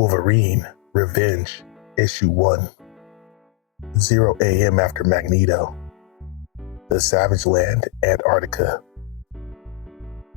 Wolverine, Revenge, Issue 1. 0 a.m. after Magneto. The Savage Land, Antarctica.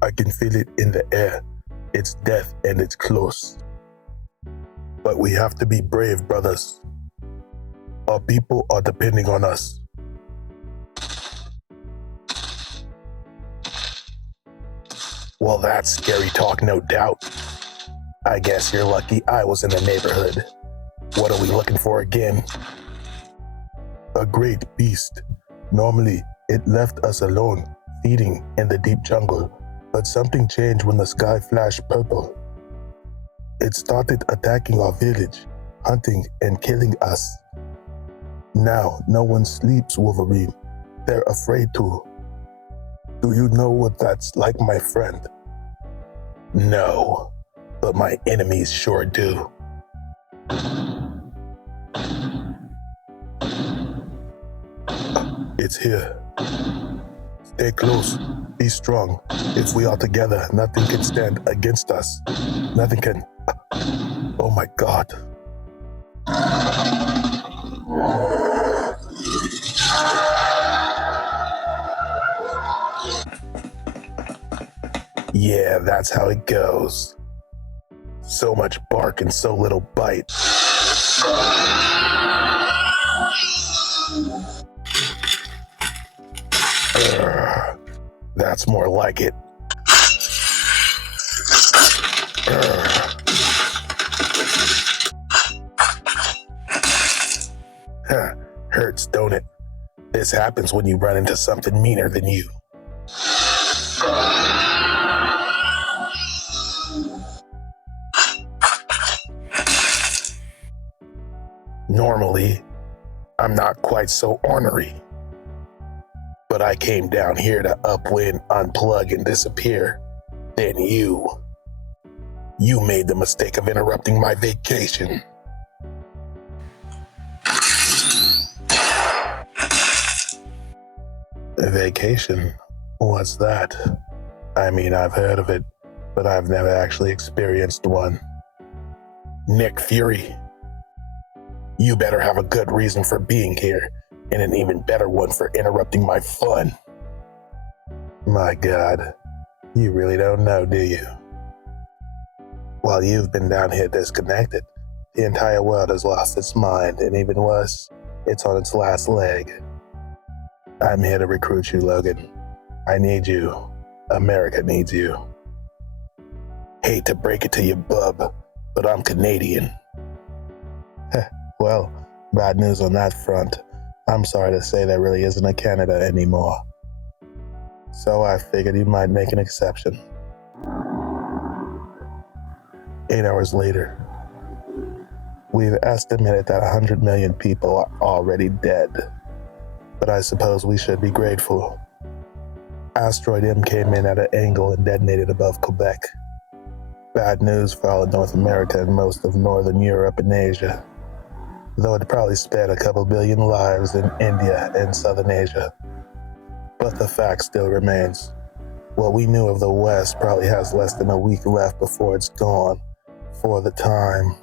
I can feel it in the air. It's death and it's close. But we have to be brave, brothers. Our people are depending on us. Well, that's scary talk, no doubt. I guess you're lucky I was in the neighborhood. What are we looking for again? A great beast. Normally, it left us alone, feeding in the deep jungle, but something changed when the sky flashed purple. It started attacking our village, hunting and killing us. Now, no one sleeps, Wolverine. They're afraid to. Do you know what that's like, my friend? No, but my enemies sure do. It's here. Stay close. Be strong. If we are together, nothing can stand against us. Nothing can... Oh my God. Yeah, that's how it goes. So much bark and so little bite. That's more like it. Hurts, don't it? This happens when you run into something meaner than you. Normally, I'm not quite so ornery. But I came down here to upwind, unplug, and disappear. Then you made the mistake of interrupting my vacation. A vacation? What's that? I mean, I've heard of it, but I've never actually experienced one. Nick Fury, you better have a good reason for being here, and an even better one for interrupting my fun. My God, you really don't know, do you? While you've been down here disconnected, the entire world has lost its mind, and even worse, it's on its last leg. I'm here to recruit you, Logan. I need you. America needs you. Hate to break it to you, bub, but I'm Canadian. Well, bad news on that front. I'm sorry to say there really isn't a Canada anymore. So I figured you might make an exception. 8 hours later, we've estimated that 100 million people are already dead. But I suppose we should be grateful. Asteroid M came in at an angle and detonated above Quebec. Bad news for all of North America and most of Northern Europe and Asia. Though it probably spared a couple billion lives in India and Southern Asia. But the fact still remains. What we knew of the West probably has less than a week left before it's gone, for the time.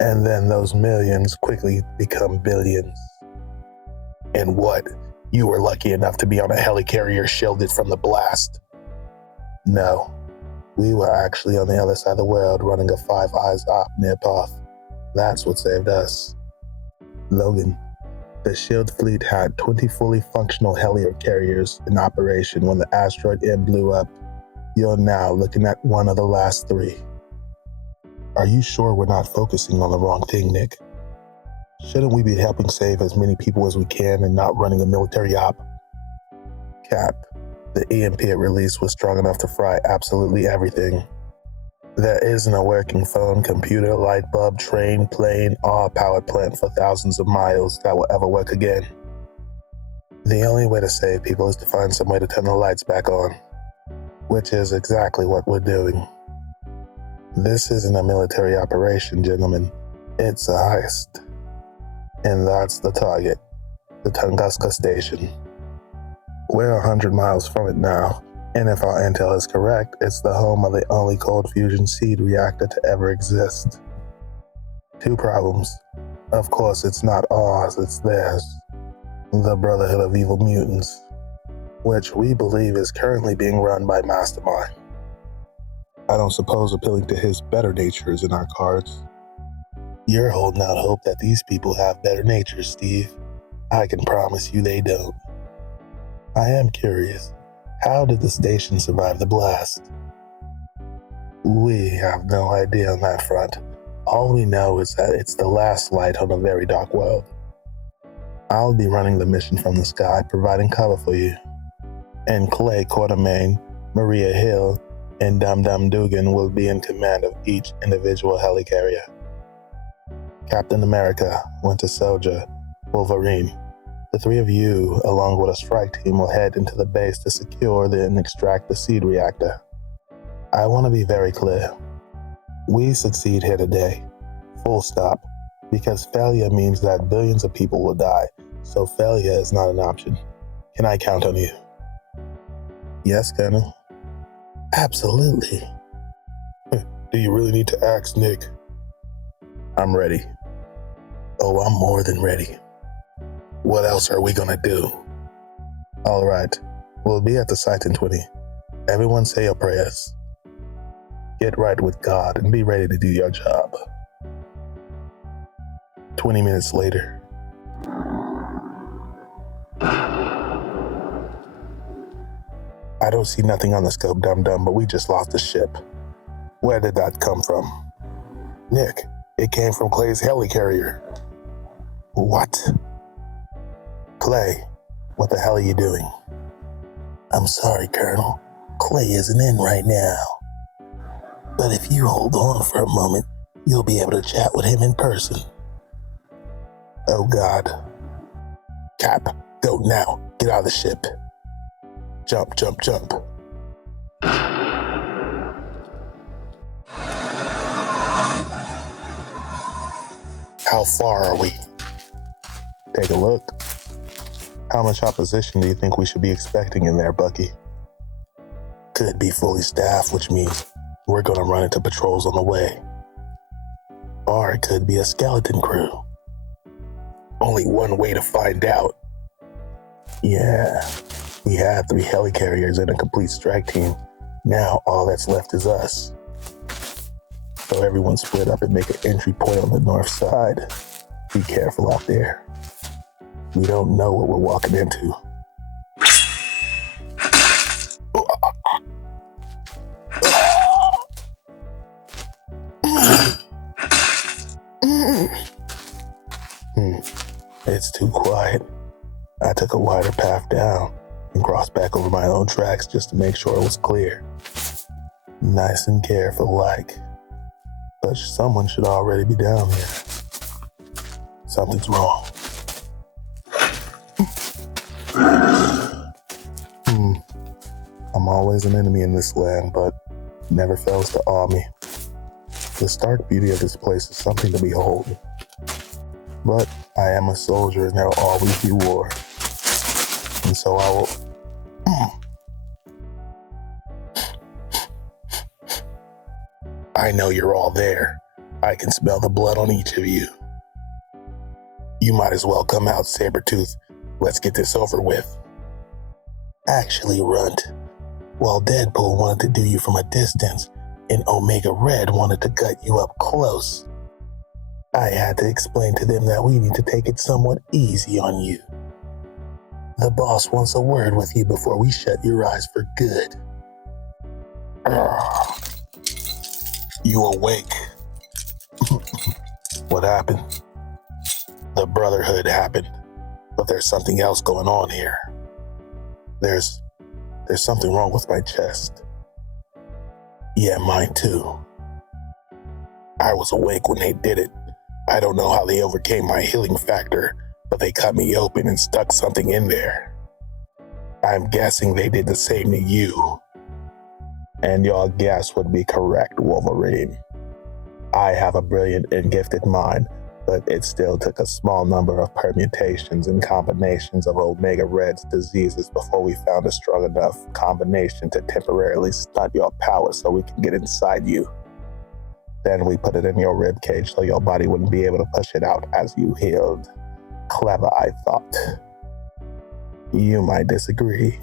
And then those millions quickly become billions. And what? You were lucky enough to be on a helicarrier shielded from the blast. No, we were actually on the other side of the world running a Five Eyes near path. That's what saved us. Logan, the SHIELD fleet had 20 fully functional helicarriers in operation when the asteroid M blew up. You're now looking at one of the last 3. Are you sure we're not focusing on the wrong thing, Nick? Shouldn't we be helping save as many people as we can and not running a military op? Cap, the EMP it released was strong enough to fry absolutely everything. There isn't a working phone, computer, light bulb, train, plane, or power plant for thousands of miles that will ever work again. The only way to save people is to find some way to turn the lights back on, which is exactly what we're doing. This isn't a military operation, gentlemen. It's a heist. And that's the target, the Tunguska station. We're 100 miles from it now, and if our intel is correct, it's the home of the only cold fusion seed reactor to ever exist. Two problems. Of course, it's not ours, it's theirs. The Brotherhood of Evil Mutants, which we believe is currently being run by Mastermind. I don't suppose appealing to his better nature is in our cards. You're holding out hope that these people have better natures, Steve. I can promise you they don't. I am curious, how did the station survive the blast? We have no idea on that front. All we know is that it's the last light on a very dark world. I'll be running the mission from the sky, providing cover for you. And Clay Quartermain, Maria Hill, and Dum Dum Dugan will be in command of each individual helicarrier. Captain America, Winter Soldier, Wolverine. The three of you, along with a strike team, will head into the base to secure and extract the seed reactor. I want to be very clear. We succeed here today, full stop, because failure means that billions of people will die, so failure is not an option. Can I count on you? Yes, Colonel. Absolutely. Do you really need to ask, Nick? I'm ready. Oh, I'm more than ready. What else are we gonna do? All right, we'll be at the site in 20. Everyone say your prayers. Get right with God and be ready to do your job. 20 minutes later. I don't see nothing on the scope, dum-dum, but we just lost the ship. Where did that come from? Nick, it came from Clay's helicarrier. What? Clay, what the hell are you doing? I'm sorry, Colonel. Clay isn't in right now. But if you hold on for a moment, you'll be able to chat with him in person. Oh, God. Cap, go now. Get out of the ship. Jump, jump, jump. How far are we? Take a look. How much opposition do you think we should be expecting in there, Bucky? Could be fully staffed, which means we're gonna run into patrols on the way. Or it could be a skeleton crew. Only one way to find out. Yeah, we had 3 helicarriers and a complete strike team. Now all that's left is us. So everyone split up and make an entry point on the north side. Be careful out there. We don't know what we're walking into. It's too quiet. I took a wider path down and crossed back over my own tracks just to make sure it was clear. Nice and careful like. But someone should already be down here. Something's wrong. I'm always an enemy in this land, but never fails to awe me. The stark beauty of this place is something to behold. But I am a soldier and there will always be war. And so I will... I know you're all there. I can smell the blood on each of you. You might as well come out, Sabretooth. Let's get this over with. Actually, Runt, while Deadpool wanted to do you from a distance and Omega Red wanted to gut you up close, I had to explain to them that we need to take it somewhat easy on you. The boss wants a word with you before we shut your eyes for good. You awake. What happened? The Brotherhood happened, but there's something else going on here. There's something wrong with my chest. Yeah, mine too. I was awake when they did it. I don't know how they overcame my healing factor, but they cut me open and stuck something in there. I'm guessing they did the same to you. And your guess would be correct, Wolverine. I have a brilliant and gifted mind, but it still took a small number of permutations and combinations of Omega Red's diseases before we found a strong enough combination to temporarily stunt your power so we can get inside you. Then we put it in your rib cage so your body wouldn't be able to push it out as you healed. Clever, I thought. You might disagree.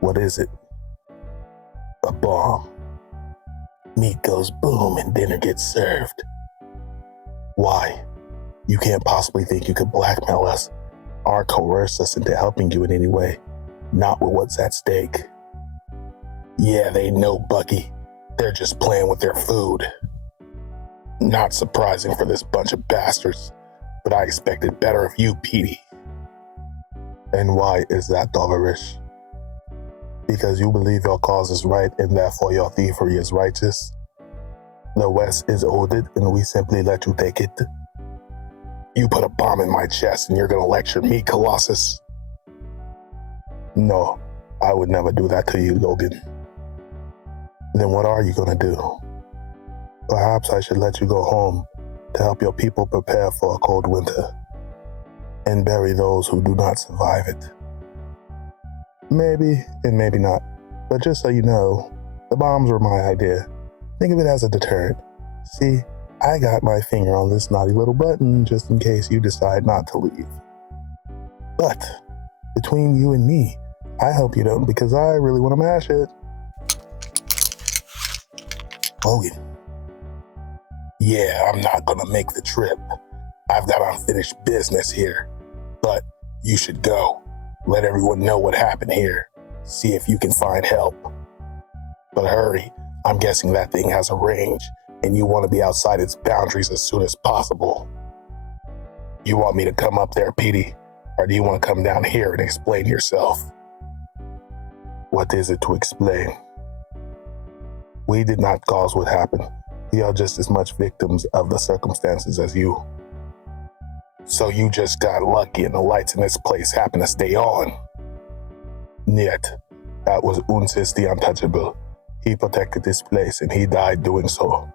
What is it? A bomb. Meat goes boom and dinner gets served. Why? You can't possibly think you could blackmail us or coerce us into helping you in any way. Not with what's at stake. Yeah, they know, Bucky. They're just playing with their food. Not surprising for this bunch of bastards, but I expected better of you, Petey. And why is that, Doverish? Because you believe your cause is right and therefore your thievery is righteous? The West is ordered and we simply let you take it? You put a bomb in my chest and you're gonna lecture me, Colossus? No, I would never do that to you, Logan. Then what are you gonna do? Perhaps I should let you go home to help your people prepare for a cold winter and bury those who do not survive it. Maybe and maybe not, but just so you know, the bombs were my idea. Think of it as a deterrent. See, I got my finger on this naughty little button just in case you decide not to leave. But between you and me, I hope you don't, because I really want to mash it. Logan. Yeah, I'm not gonna make the trip. I've got unfinished business here. But you should go. Let everyone know what happened here. See if you can find help. But hurry, I'm guessing that thing has a range, and you want to be outside its boundaries as soon as possible. You want me to come up there, Petey? Or do you want to come down here and explain yourself? What is it to explain? We did not cause what happened. We are just as much victims of the circumstances as you. So you just got lucky and the lights in this place happen to stay on. Yet, that was Unsis the Untouchable. He protected this place and he died doing so.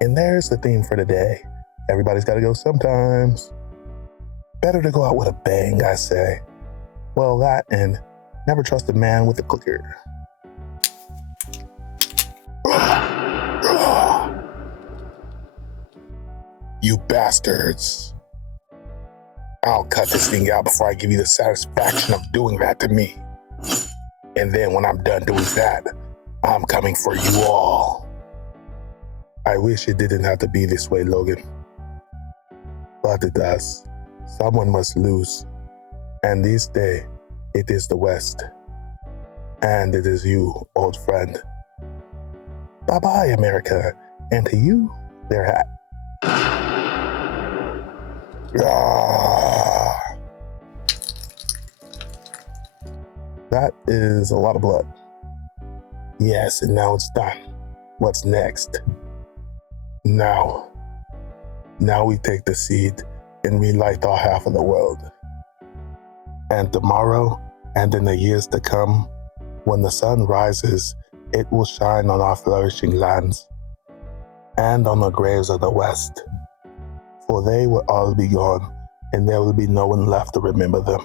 And there's the theme for today. Everybody's got to go sometimes. Better to go out with a bang, I say. Well, that and never trust a man with a clicker. You bastards. I'll cut this thing out before I give you the satisfaction of doing that to me. And then when I'm done doing that, I'm coming for you all. I wish it didn't have to be this way, Logan. But it does. Someone must lose. And this day, it is the West. And it is you, old friend. Bye-bye, America. And to you, their hat. That is a lot of blood. Yes, and now it's done. What's next? Now we take the seed and relight our half of the world. And tomorrow, and in the years to come, when the sun rises, it will shine on our flourishing lands and on the graves of the West. For they will all be gone, and there will be no one left to remember them.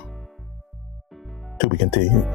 To be continued.